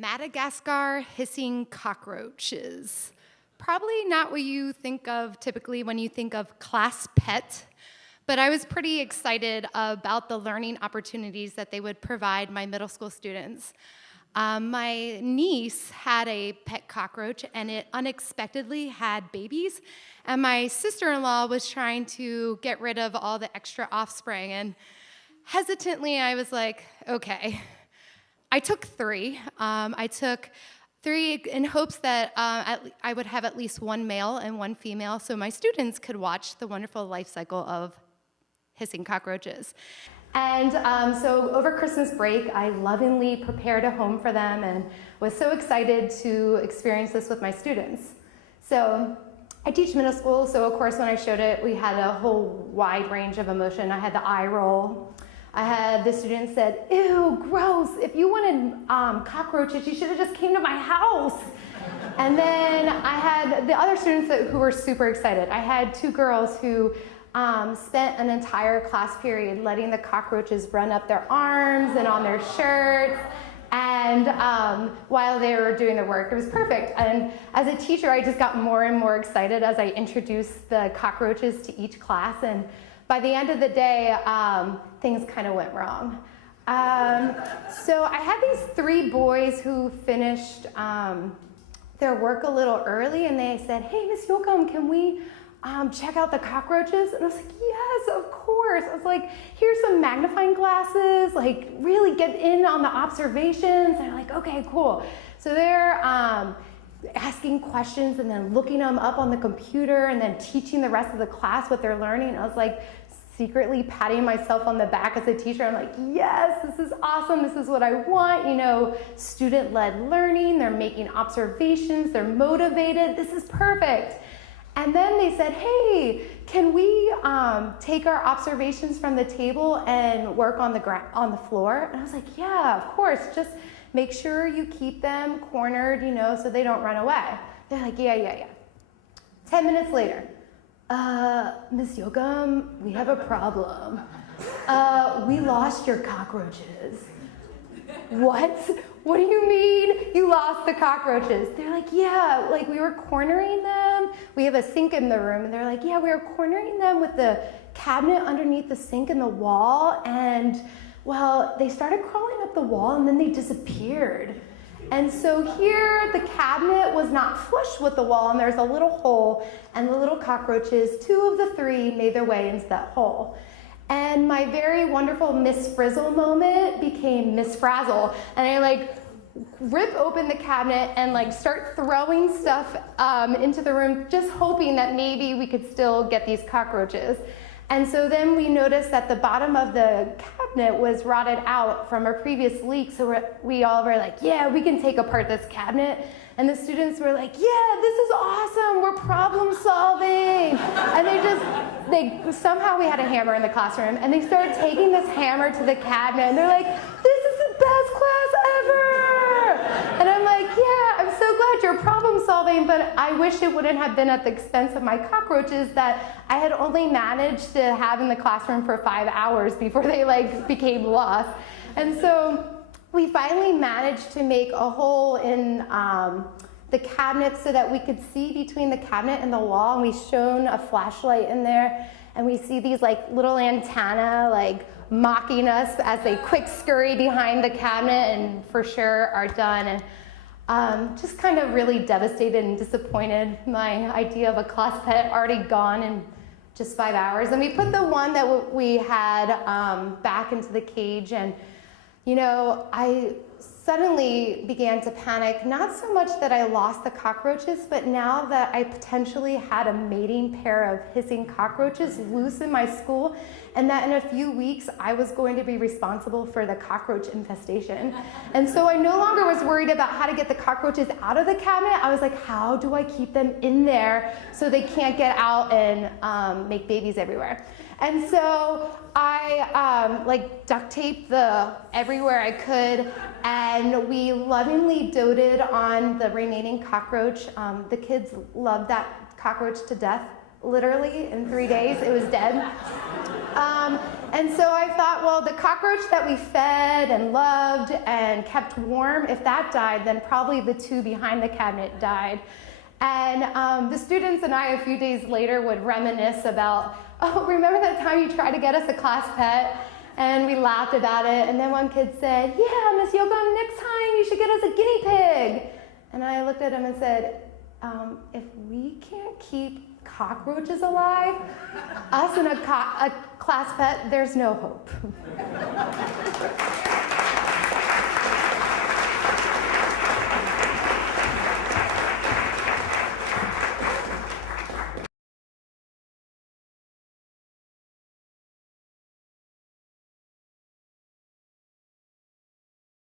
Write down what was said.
Madagascar hissing cockroaches. Probably not what you think of typically when you think of class pet, but I was pretty excited about the learning opportunities that they would provide my middle school students. My niece had a pet cockroach, and it unexpectedly had babies, and my sister-in-law was trying to get rid of all the extra offspring, and hesitantly I was like, okay. I took three. I took three in hopes that I would have at least one male and one female so my students could watch the wonderful life cycle of hissing cockroaches. And so over Christmas break, I lovingly prepared a home for them and was so excited to experience this with my students. So I teach middle school, so of course when I showed it, we had a whole wide range of emotion. I had the eye roll. I had the students said, ew, gross, if you wanted cockroaches, you should have just came to my house. And then I had the other students who were super excited. I had two girls who spent an entire class period letting the cockroaches run up their arms and on their shirts. And while they were doing the work, it was perfect. And as a teacher, I just got more and more excited as I introduced the cockroaches to each class. And by the end of the day, things kind of went wrong. So I had these three boys who finished their work a little early, and they said, hey, Miss Yocom, can we check out the cockroaches? And I was like, yes, of course. I was like, here's some magnifying glasses, like really get in on the observations. And I'm like, okay, cool. So they're asking questions and then looking them up on the computer and then teaching the rest of the class what they're learning. I was like secretly patting myself on the back as a teacher. I'm like, yes, this is awesome. This is what I want. You know, student-led learning. They're making observations. They're motivated. This is perfect. And then they said, hey, can we take our observations from the table and work on the floor? And I was like, yeah, of course. Just make sure you keep them cornered, you know, so they don't run away. They're like, yeah. 10 minutes later, Miss Yocom, we have a problem. We lost your cockroaches. What? What do you mean you lost the cockroaches? They're like, yeah, like we were cornering them. We have a sink in the room, and they're like, yeah, we were cornering them with the cabinet underneath the sink in the wall, and well, they started crawling up the wall and then they disappeared. And so here the cabinet was not flush with the wall, and there's a little hole, and the little cockroaches, two of the three, made their way into that hole. And my very wonderful Miss Frizzle moment became Miss Frazzle. And I like rip open the cabinet and like start throwing stuff into the room, just hoping that maybe we could still get these cockroaches. And so then we noticed that the bottom of the cabinet was rotted out from a previous leak. So we all were like, yeah, we can take apart this cabinet. And the students were like, yeah, this is awesome. We're problem solving. And somehow we had a hammer in the classroom, and they started taking this hammer to the cabinet, and they're like, this is the best class ever. And I'm like, yeah, I'm so glad you're problem solving, but I wish it wouldn't have been at the expense of my cockroaches that I had only managed to have in the classroom for 5 hours before they like became lost. And so we finally managed to make a hole in the cabinet so that we could see between the cabinet and the wall, and we shone a flashlight in there, and we see these like little antennae like mocking us as they quick scurry behind the cabinet and for sure are done. And just kind of really devastated and disappointed. My idea of a class pet already gone in just 5 hours. And we put the one that we had back into the cage, and you know, I suddenly began to panic, not so much that I lost the cockroaches, but now that I potentially had a mating pair of hissing cockroaches loose in my school, and that in a few weeks I was going to be responsible for the cockroach infestation. And so I no longer was worried about how to get the cockroaches out of the cabinet. I was like, how do I keep them in there so they can't get out and make babies everywhere? And so I like duct taped everywhere I could, and we lovingly doted on the remaining cockroach. The kids loved that cockroach to death. literally in 3 days, it was dead. And so I thought, well, the cockroach that we fed and loved and kept warm, if that died, then probably the two behind the cabinet died. And the students and I, a few days later, would reminisce about, oh, remember that time you tried to get us a class pet? And we laughed about it. And then one kid said, yeah, Miss Yocom, next time you should get us a guinea pig. And I looked at him and said, if we can't keep cockroaches alive, us and a class pet, there's no hope.